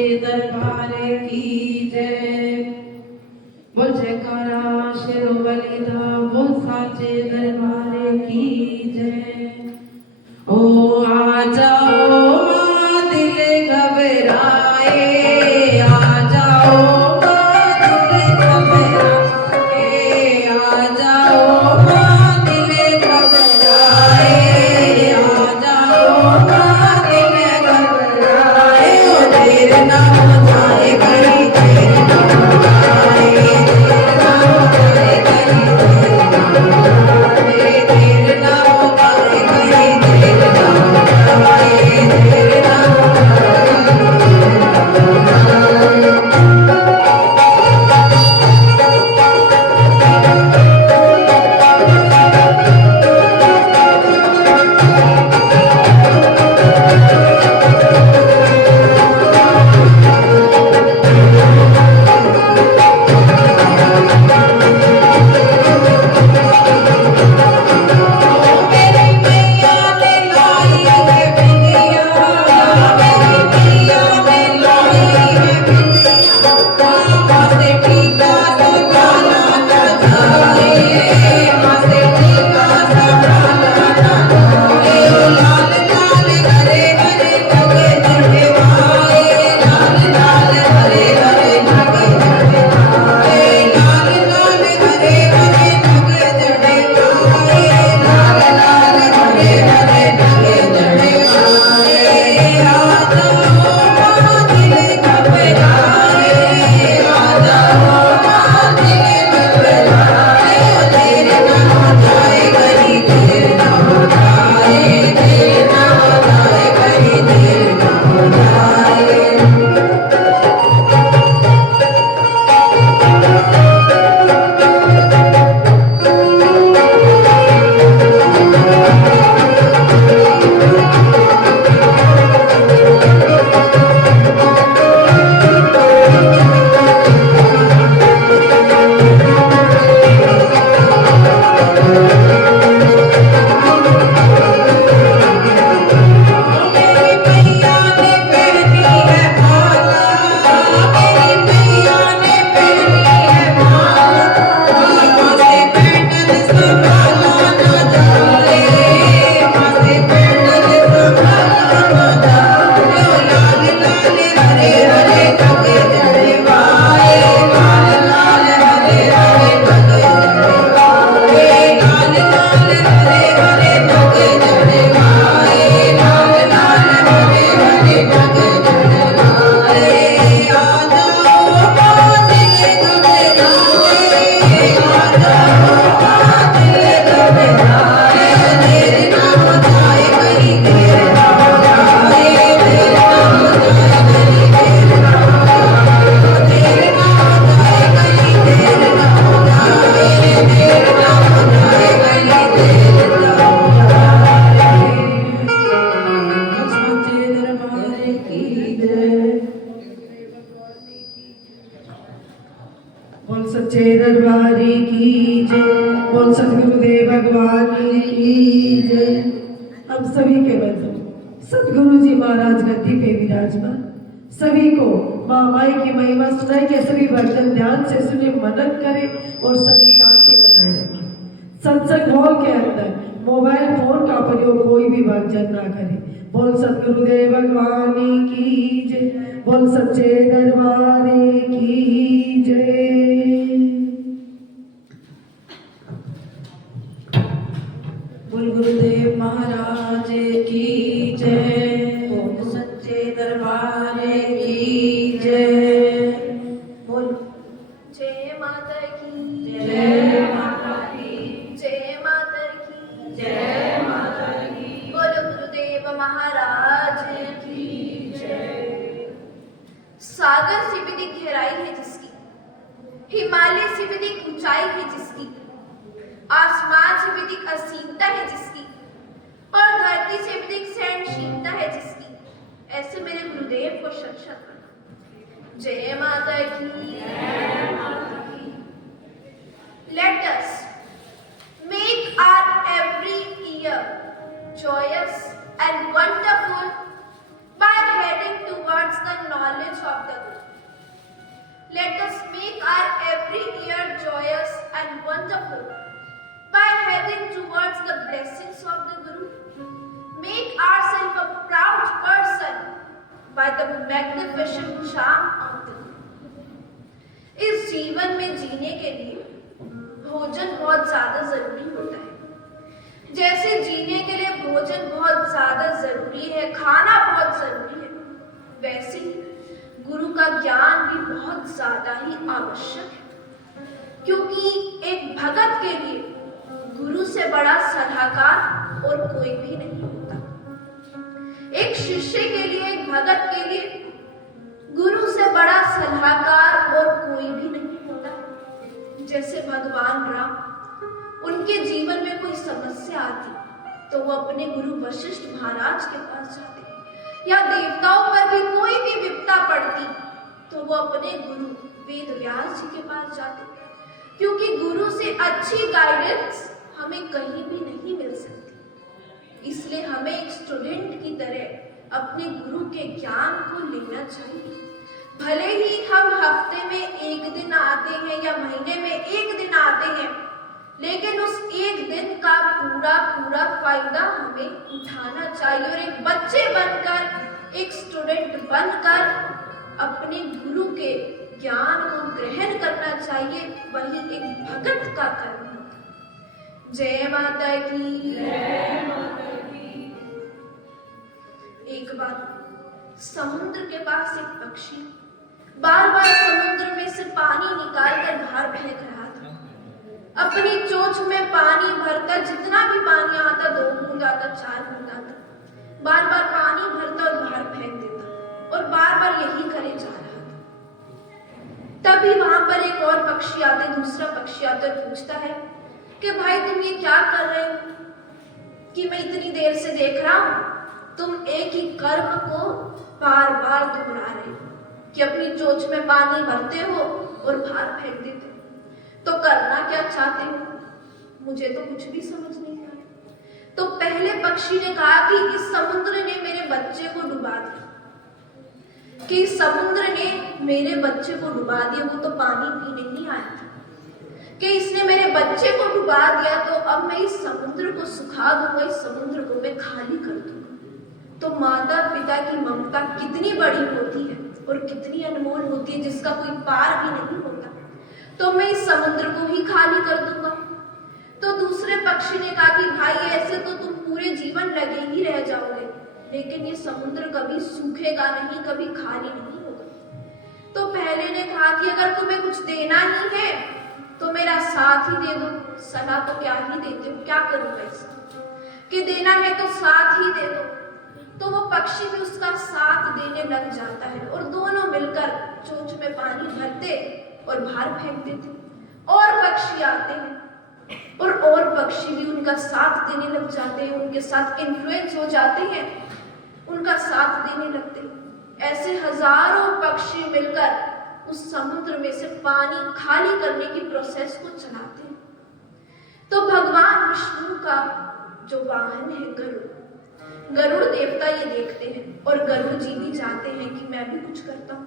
सच्चे दरबार की जय। बोल जयकारा शेरो वलीदा, बोल साचे दरबार की जय। ओ आ जाओ माँ दिल घबराए, आ जाओ माँ दिल घबराए, आ जाओ माँ दिल घबराए, आ जाओ माँ दिल घबराए। ओ देर ना हो जाए कहीं, देर ना हो जाए, देर ना हो जाए कहीं, देर ना हो जाए कहीं, देर ना हो जाए, देर ना हो बोल सच्चे दरबारी की जय। बोल सदगुरुदेव भगवान की जय। हम सभी के बंधु सदगुरु जी महाराज गद्दी पे विराजमान, सभी को महामाई की महिमा सुनाई के सभी भजन ध्यान से सुने, मनन करें और सभी शांति बनाए रखें। सत्संग हॉल के अंदर मोबाइल फोन का प्रयोग कोई भी भजन ना करे। बोल सदगुरुदेव भगवान की जय। बोल सच्चे दरबार की जय। बोल गुरुदेव महाराज की जय। बोल सच्चे दरबार की जय। बोल जय माता की जय माता की, जय माता की जय माता की, बोलो गुरुदेव महाराज की जय। सागर से भी अधिक गहराई है जिसकी, हिमालय से भी अधिक ऊंचाई है जिसकी, आसमान से भी अधिक असीमता है जिसकी, और धरती से भी अधिक सहनशीलता है जिसकी, ऐसे मेरे गुरुदेव को शत शत प्रणाम। जय माता की, जय माता की। Let us make our every year joyous and wonderful by heading towards the knowledge of by the magnificent charm of the day. इस जीवन में जीने के लिए भोजन बहुत ज्यादा जरूरी होता है। जैसे जीने के लिए भोजन बहुत ज्यादा जरूरी है, खाना बहुत जरूरी है, वैसे ही गुरु का ज्ञान भी बहुत ज्यादा ही आवश्यक है। क्योंकि एक भगत के लिए गुरु से बड़ा सलाहकार और कोई भी नहीं होता। एक शिष्य के लिए, एक भगत के लिए गुरु से बड़ा सलाहकार और कोई भी नहीं होता। जैसे भगवान राम, उनके जीवन में कोई समस्या आती तो वो अपने गुरु वशिष्ठ महाराज के पास जाते, या देवताओं पर भी कोई भी विपदा पड़ती तो वो अपने गुरु वेद व्यास जी के पास जाते, क्योंकि गुरु से अच्छी गाइडेंस हमें कहीं भी नहीं मिल सकती। इसलिए हमें एक स्टूडेंट की तरह अपने गुरु के ज्ञान को लेना चाहिए। भले ही हम हफ्ते में एक दिन आते हैं या महीने में एक दिन आते हैं, लेकिन उस एक दिन का पूरा पूरा फायदा हमें उठाना चाहिए और एक बच्चे बनकर, एक स्टूडेंट बनकर अपने गुरु के ज्ञान को ग्रहण करना चाहिए। वही एक भगत का कर्म होता। जय माता की। एक बार समुद्र के पास एक पक्षी बार बार समुद्र में से पानी निकालकर बाहर फेंक रहा था। अपनी चोंच में पानी भरकर, जितना भी पानी आता, 2 बूंद आता, 4 बूंद आता, बार बार पानी भरता और बाहर फेंक देता और बार बार यही करे जा रहा था। तभी वहां पर एक और पक्षी आते, दूसरा पक्षी आता और पूछता है कि भाई तुम ये क्या कर रहे हो कि मैं इतनी देर से देख रहा हूं, तुम एक ही कर्म को बार बार दोहरा रहे हो कि अपनी चोंच में पानी भरते हो और बाहर फेंक देते हो, तो करना क्या चाहते हो? मुझे तो कुछ भी समझ नहीं आया। तो पहले पक्षी ने कहा कि इस समुद्र ने मेरे बच्चे को डुबा दिया, कि समुद्र ने मेरे बच्चे को डुबा दिया, वो तो पानी पीने नहीं आया था, कि इसने मेरे बच्चे को डुबा दिया, तो अब मैं इस समुद्र को सुखा दूंगा, इस समुद्र को मैं खाली कर दूंगा। तो माता पिता की ममता कितनी बड़ी होती है और कितनी अनमोल होती है, जिसका कोई पार भी नहीं होता। तो मैं इस समुद्र को ही खाली कर दूंगा। तो दूसरे पक्षी ने कहा कि भाई ऐसे तो तुम पूरे जीवन लगे ही रह जाओगे, लेकिन ये समुद्र कभी सूखेगा नहीं, कभी खाली नहीं होगा। तो पहले ने कहा कि अगर तुम्हें कुछ देना ही है तो मेरा साथ ही दे दो। सलाह तो क्या ही देते हो, क्या करूंगा इसका, कि देना है तो साथ ही दे दो। तो वो पक्षी भी उसका साथ देने लग जाता है और दोनों मिलकर चोंच में पानी भरते और बाहर फेंक देते। और पक्षी आते हैं और पक्षी भी उनका साथ देने लग जाते हैं, उनके साथ इन्फ्लुएंस हो जाते हैं, उनका साथ देने लगते हैं। ऐसे हजारों पक्षी मिलकर उस समुद्र में से पानी खाली करने की प्रोसेस को चलाते हैं। तो भगवान विष्णु का जो वाहन है गरुड़ देवता ये देखते हैं और गरुड़ जी भी चाहते हैं कि मैं भी कुछ करता हूँ।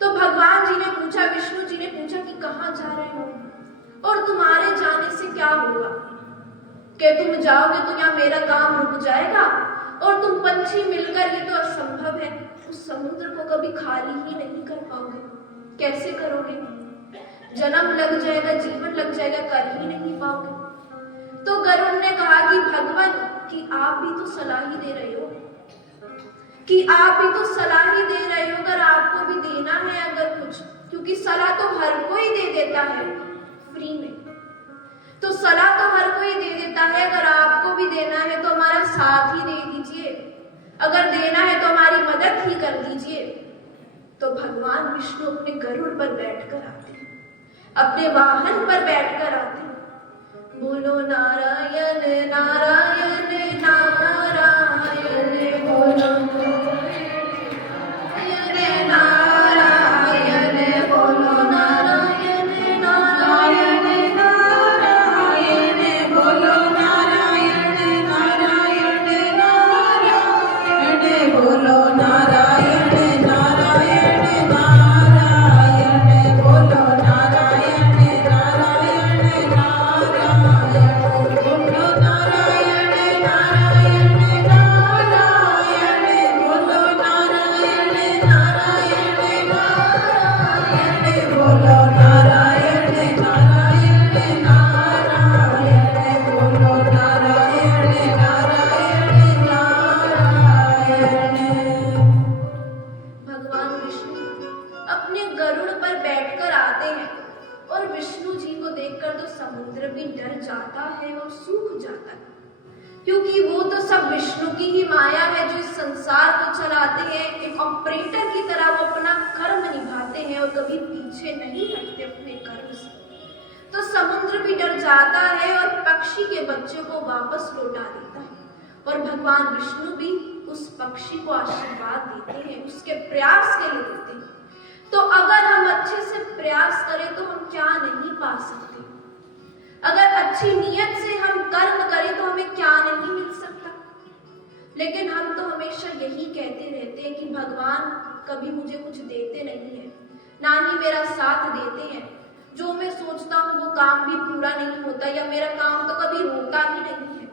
तो भगवान जी ने पूछा, विष्णु जी ने पूछा कि कहाँ जा रहे हो और तुम्हारे जाने से क्या होगा? कि तुम जाओगे तो यहाँ मेरा काम रुक जाएगा और तुम पंछी मिलकर, ये तो असंभव है, उस समुद्र को कभी खाली ही नहीं कर पाओगे। कैसे करोगे? जन्म लग जाएगा, जीवन लग जाएगा, कर ही नहीं पाओगे। तो गरुड़ ने कहा कि भगवान कि आप भी तो सलाह ही दे रहे हो, कि आप भी तो सलाह ही दे रहे हो, अगर आपको भी देना है अगर कुछ, क्योंकि सलाह तो हर कोई दे देता है फ्री में, तो सलाह तो हर कोई दे देता है। अगर आपको भी देना है तो हमारा साथ ही दे दीजिए, अगर देना है तो हमारी मदद ही कर दीजिए। तो भगवान विष्णु अपने गरुड़ पर बैठकर आते हैं, अपने वाहन पर बैठकर आते हैं। बोलो नारायण नारायण नारायण, बोलो नारायण नारायण, बोलो नारायण नारायण नारायण, बोलो नारायण नारायण नारायण, बोलो नारायण नारायण नारायण, बोलो नारायण नारायण नारायण, बोलो नारायण नारायण नारायण, जाता है और सूख जाता है, क्योंकि वो तो सब विष्णु की ही माया है जो इस संसार को चलाते हैं। एक ऑपरेटर की तरह वो अपना कर्म निभाते हैं और कभी पीछे नहीं हटते अपने कर्म से। तो समुद्र भी डर जाता है और पक्षी के बच्चे को वापस लौटा देता है, और भगवान विष्णु भी उस पक्षी को आशीर्वाद देते हैं, उसके प्रयास के लिए देते हैं। तो अगर हम अच्छे से प्रयास करें तो हम क्या नहीं पा सकते? अगर अच्छी नीयत से हम कर्म करें तो हमें क्या नहीं मिल सकता? लेकिन हम तो हमेशा यही कहते रहते हैं कि भगवान कभी मुझे कुछ देते नहीं है, ना ही मेरा साथ देते हैं। जो मैं सोचता हूँ वो काम भी पूरा नहीं होता, या मेरा काम तो कभी होता ही नहीं है।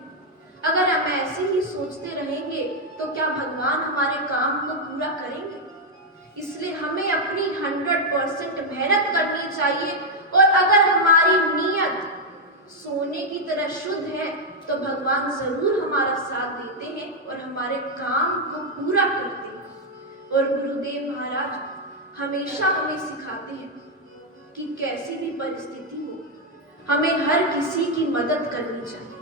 अगर हम ऐसे ही सोचते रहेंगे तो क्या भगवान हमारे काम को पूरा करेंगे? इसलिए हमें अपनी 100% मेहनत करनी चाहिए, और अगर हमारी नीयत सोने की तरह शुद्ध है तो भगवान जरूर हमारा साथ देते हैं और हमारे काम को पूरा करते हैं। और गुरुदेव महाराज हमेशा हमें सिखाते हैं कि कैसी भी परिस्थिति हो हमें हर किसी की मदद करनी चाहिए,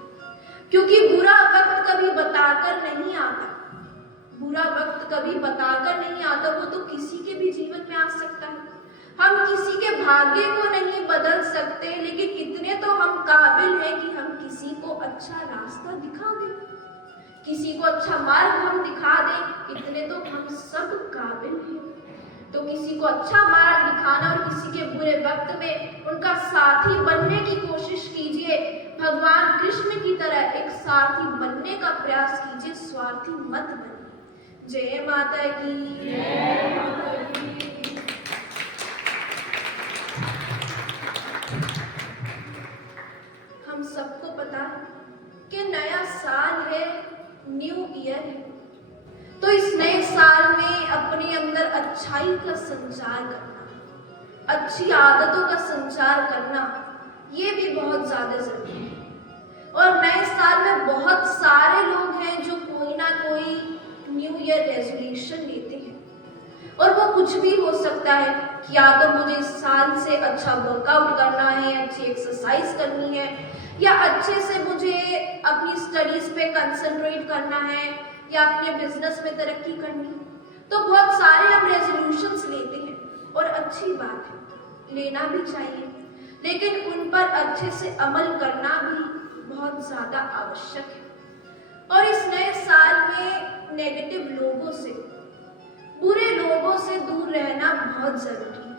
क्योंकि बुरा वक्त कभी बताकर नहीं आता। बुरा वक्त कभी बताकर नहीं आता, वो तो किसी के भी जीवन में आ सकता है। हम किसी के भाग्य को नहीं बदल सकते, लेकिन इतने तो हम काबिल हैं कि हम किसी को अच्छा रास्ता दिखा दें, किसी को अच्छा मार्ग हम दिखा दें। इतने तो हम सब काबिल हैं। तो किसी को अच्छा मार्ग दिखाना और किसी के बुरे वक्त में उनका साथी बनने की कोशिश कीजिए। भगवान कृष्ण की तरह एक साथी बनने का प्रयास कीजिए, स्वार्थी मत बनिए। जय माता की। जय माता की। हम सबको पता है कि नया साल है, न्यू ईयर है, तो इस नए साल में अपने अंदर अच्छाई का संचार करना, अच्छी आदतों का संचार करना, ये भी बहुत ज्यादा जरूरी है। और नए साल में बहुत सारे लोग हैं जो कोई ना कोई न्यू ईयर रेजोल्यूशन लेते हैं, और वो कुछ भी हो सकता है कि या तो मुझे इस साल से अच्छा वर्कआउट करना है, अच्छी एक्सरसाइज करनी है, या अच्छे से मुझे अपनी स्टडीज पे कंसंट्रेट करना है, या अपने बिजनेस में तरक्की करनी है। तो बहुत सारे हम रेजोल्यूशंस लेते हैं और अच्छी बात है, लेना भी चाहिए, लेकिन उन पर अच्छे से अमल करना भी बहुत ज्यादा आवश्यक है। और इस नए साल में नेगेटिव लोगों से, बुरे लोगों से दूर रहना बहुत जरूरी है,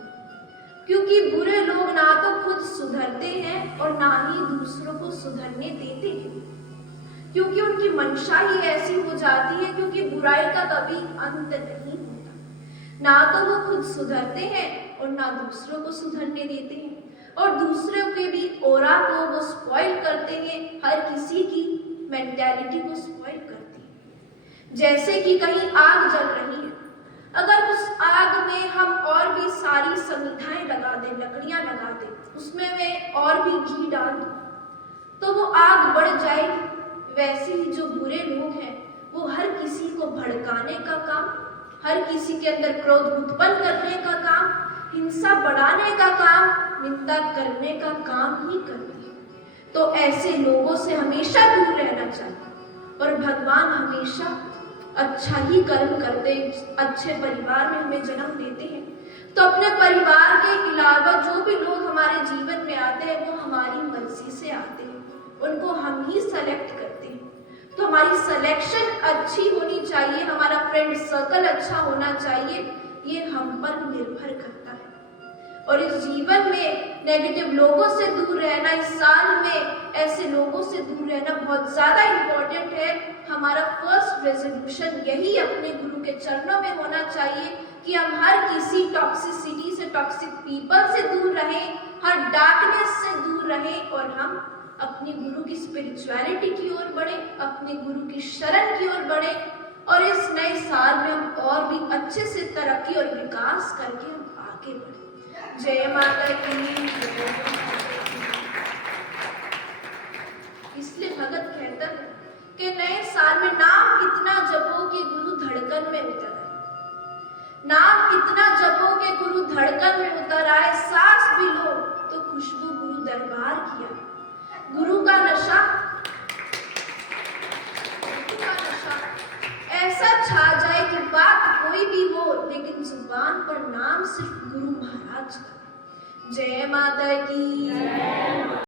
क्योंकि बुरे लोग ना तो खुद सुधरते हैं और ना ही दूसरों को सुधरने देते हैं, क्योंकि उनकी मंशा ही ऐसी हो जाती है, क्योंकि बुराई का कभी अंत नहीं होता। ना तो वो खुद सुधरते हैं और ना दूसरों को सुधरने देते हैं, और दूसरों के भी ऑरा को वो स्पॉइल करते हैं, हर किसी की मेंटालिटी को स्पॉइल करते हैं। जैसे कि कहीं आग जल रही है, अगर उस आग में हम और भी सारी समिधाएं लगा दें, लकड़ियां लगा दें, उसमें मैं और भी घी डाल दूं, तो वो आग बढ़ जाएगी। वैसे ही जो बुरे लोग हैं वो हर किसी को भड़काने का काम, हर किसी के अंदर क्रोध उत्पन्न करने का काम, हिंसा बढ़ाने का काम, निंदा करने का काम ही करते हैं। तो ऐसे लोगों से हमेशा दूर रहना चाहिए। और भगवान हमेशा अच्छा ही कर्म करते, अच्छे परिवार में हमें जन्म देते हैं, तो अपने परिवार के अलावा जो भी लोग हमारे जीवन में आते हैं वो हमारी मर्जी से आते हैं, उनको हम ही सेलेक्ट करते हैं। तो हमारी सिलेक्शन अच्छी होनी चाहिए, हमारा फ्रेंड सर्कल अच्छा होना चाहिए, ये हम पर निर्भर करता है। और इस जीवन में नेगेटिव लोगों से दूर रहना, इस साल में ऐसे लोगों से दूर रहना बहुत ज्यादा इम्पोर्टेंट है। हमारा फर्स्ट रेजोल्यूशन यही अपने गुरु के चरणों में होना चाहिए कि हम हर किसी टॉक्सिसिटी से, टॉक्सिक पीपल से दूर रहें, हर डार्कनेस से दूर रहें, और हम अपने गुरु की स्पिरिचुअलिटी की ओर बढ़े, अपने गुरु की शरण की ओर बढ़े, और इस नए साल में हम और भी अच्छे से तरक्की और विकास करके हम आगे बढ़े। जय माता की। इसलिए भगत कहता है कि नए साल में नाम इतना जपो कि गुरु धड़कन में उतर आए, नाम इतना जपो कि गुरु धड़कन में उतर आए, सांस भी लो तो खुशबू गुरु दरबार की आए, गुरु का नशा ऐसा छा जाए कि बात कोई भी हो, लेकिन जुबान पर नाम सिर्फ गुरु महाराज का। जय माता की।